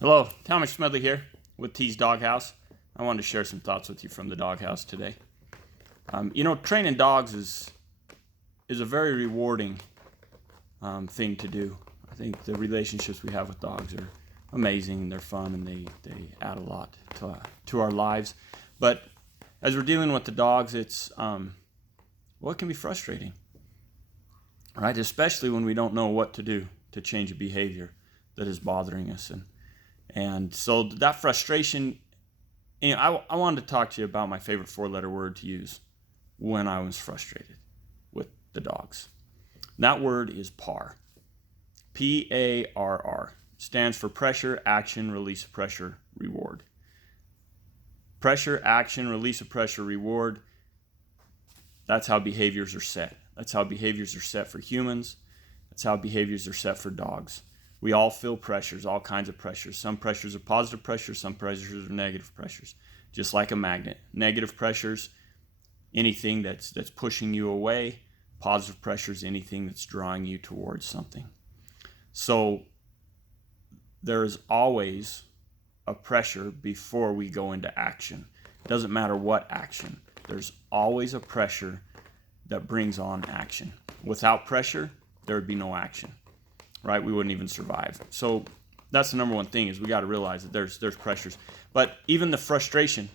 Hello, Thomas Smedley here with T's Doghouse. I wanted to share some thoughts with you from the doghouse today. Training dogs is a very rewarding thing to do. I think the relationships we have with dogs are amazing. They're fun and they add a lot to our lives. But as we're dealing with the dogs, it can be frustrating, right? Especially when we don't know what to do to change a behavior that is bothering us. And so that frustration, I wanted to talk to you about my favorite four-letter word to use when I was frustrated with the dogs. That word is P.A.R.R. P-A-R-R. Stands for pressure, action, release of pressure, reward. Pressure, action, release of pressure, reward. That's how behaviors are set. That's how behaviors are set for humans. That's how behaviors are set for dogs. We all feel pressures, all kinds of pressures. Some pressures are positive pressures, some pressures are negative pressures. Just like a magnet. Negative pressures, anything that's pushing you away. Positive pressures, anything that's drawing you towards something. So there's always a pressure before we go into action. It doesn't matter what action. There's always a pressure that brings on action. Without pressure, there would be no action. Right? We wouldn't even survive. So that's the number one thing, is we got to realize that there's pressures. But even the frustration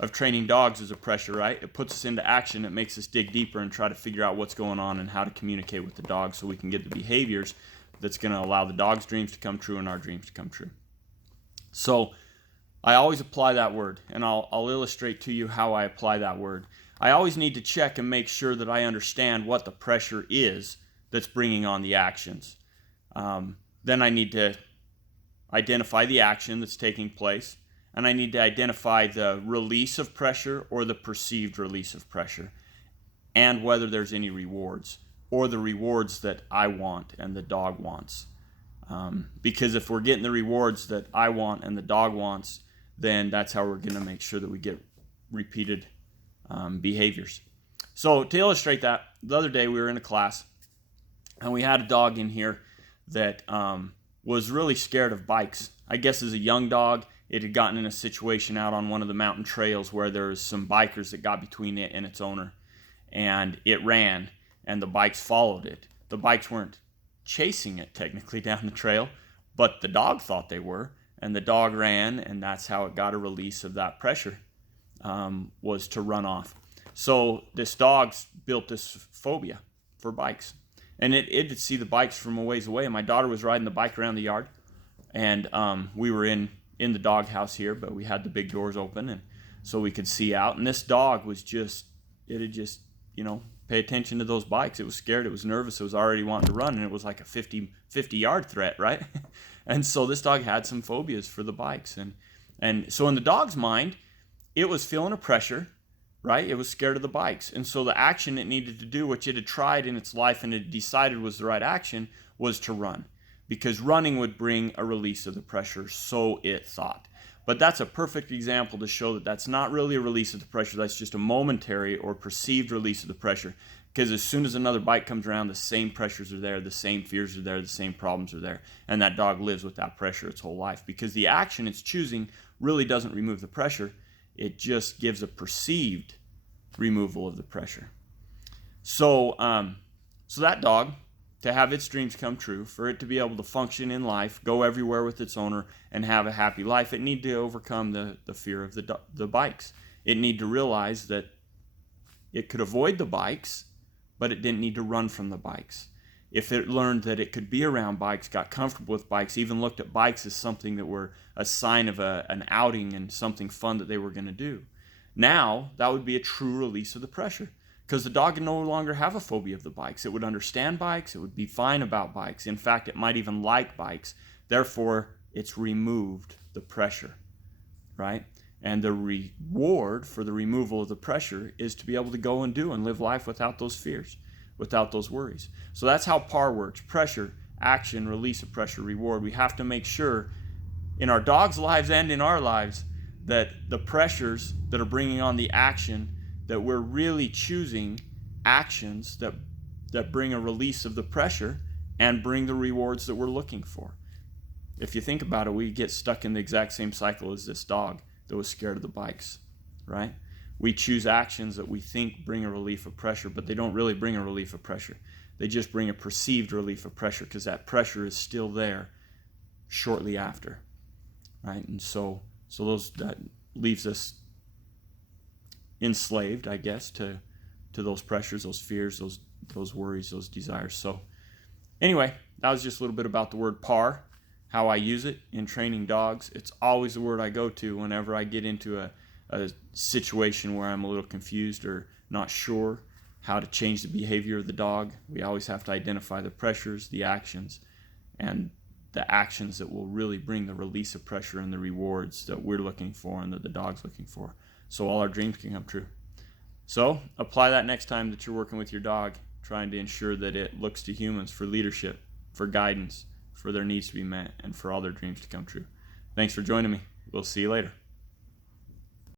of training dogs is a pressure, right? It puts us into action. It makes us dig deeper and try to figure out what's going on and how to communicate with the dog so we can get the behaviors that's going to allow the dog's dreams to come true and our dreams to come true. So I always apply that word, and I'll illustrate to you how I apply that word. I always need to check and make sure that I understand what the pressure is that's bringing on the actions. Then I need to identify the action that's taking place, and I need to identify the release of pressure or the perceived release of pressure, and whether there's any rewards or the rewards that I want and the dog wants. Because if we're getting the rewards that I want and the dog wants, then that's how we're going to make sure that we get repeated behaviors. So to illustrate that, the other day we were in a class, and we had a dog in here that was really scared of bikes. I guess as a young dog, it had gotten in a situation out on one of the mountain trails where there was some bikers that got between it and its owner. And it ran, and the bikes followed it. The bikes weren't chasing it technically down the trail, but the dog thought they were. And the dog ran, and that's how it got a release of that pressure, was to run off. So this dog's built this phobia for bikes. And it'd see the bikes from a ways away. And my daughter was riding the bike around the yard. And we were in the doghouse here, but we had the big doors open, and so we could see out. And this dog was pay attention to those bikes. It was scared. It was nervous. It was already wanting to run. And it was like a 50-yard threat, right? And so this dog had some phobias for the bikes. And so in the dog's mind, it was feeling a pressure, right? It was scared of the bikes. And so the action it needed to do, which it had tried in its life and it decided was the right action, was to run. Because running would bring a release of the pressure, so it thought. But that's a perfect example to show that that's not really a release of the pressure. That's just a momentary or perceived release of the pressure. Because as soon as another bike comes around, the same pressures are there, the same fears are there, the same problems are there. And that dog lives with that pressure its whole life. Because the action it's choosing really doesn't remove the pressure. It just gives a perceived removal of the pressure. So that dog, to have its dreams come true, for it to be able to function in life, go everywhere with its owner, and have a happy life, it needed to overcome the fear of the bikes. It needed to realize that it could avoid the bikes, but it didn't need to run from the bikes. If it learned that it could be around bikes, got comfortable with bikes, even looked at bikes as something that were a sign of an outing and something fun that they were going to do, now that would be a true release of the pressure. Because the dog would no longer have a phobia of the bikes. It would understand bikes. It would be fine about bikes. In fact, it might even like bikes. Therefore, it's removed the pressure, right? And the reward for the removal of the pressure is to be able to go and do and live life without those fears, without those worries. So that's how P.A.R.R. works. Pressure, action, release of pressure, reward. We have to make sure in our dogs' lives and in our lives that the pressures that are bringing on the action, that we're really choosing actions that bring a release of the pressure and bring the rewards that we're looking for. if you think about it, we get stuck in the exact same cycle as this dog that was scared of the bikes, right? We choose actions that we think bring a relief of pressure, but they don't really bring a relief of pressure. They just bring a perceived relief of pressure because that pressure is still there shortly after, right? And so that leaves us enslaved, I guess, to those pressures, those fears, those worries, those desires. So anyway, that was just a little bit about the word P.A.R.R, how I use it in training dogs. It's always the word I go to whenever I get into a situation where I'm a little confused or not sure how to change the behavior of the dog. We always have to identify the pressures, the actions, and the actions that will really bring the release of pressure and the rewards that we're looking for and that the dog's looking for, so all our dreams can come true. So apply that next time that you're working with your dog, trying to ensure that it looks to humans for leadership, for guidance, for their needs to be met, and for all their dreams to come true. Thanks for joining me. We'll see you later.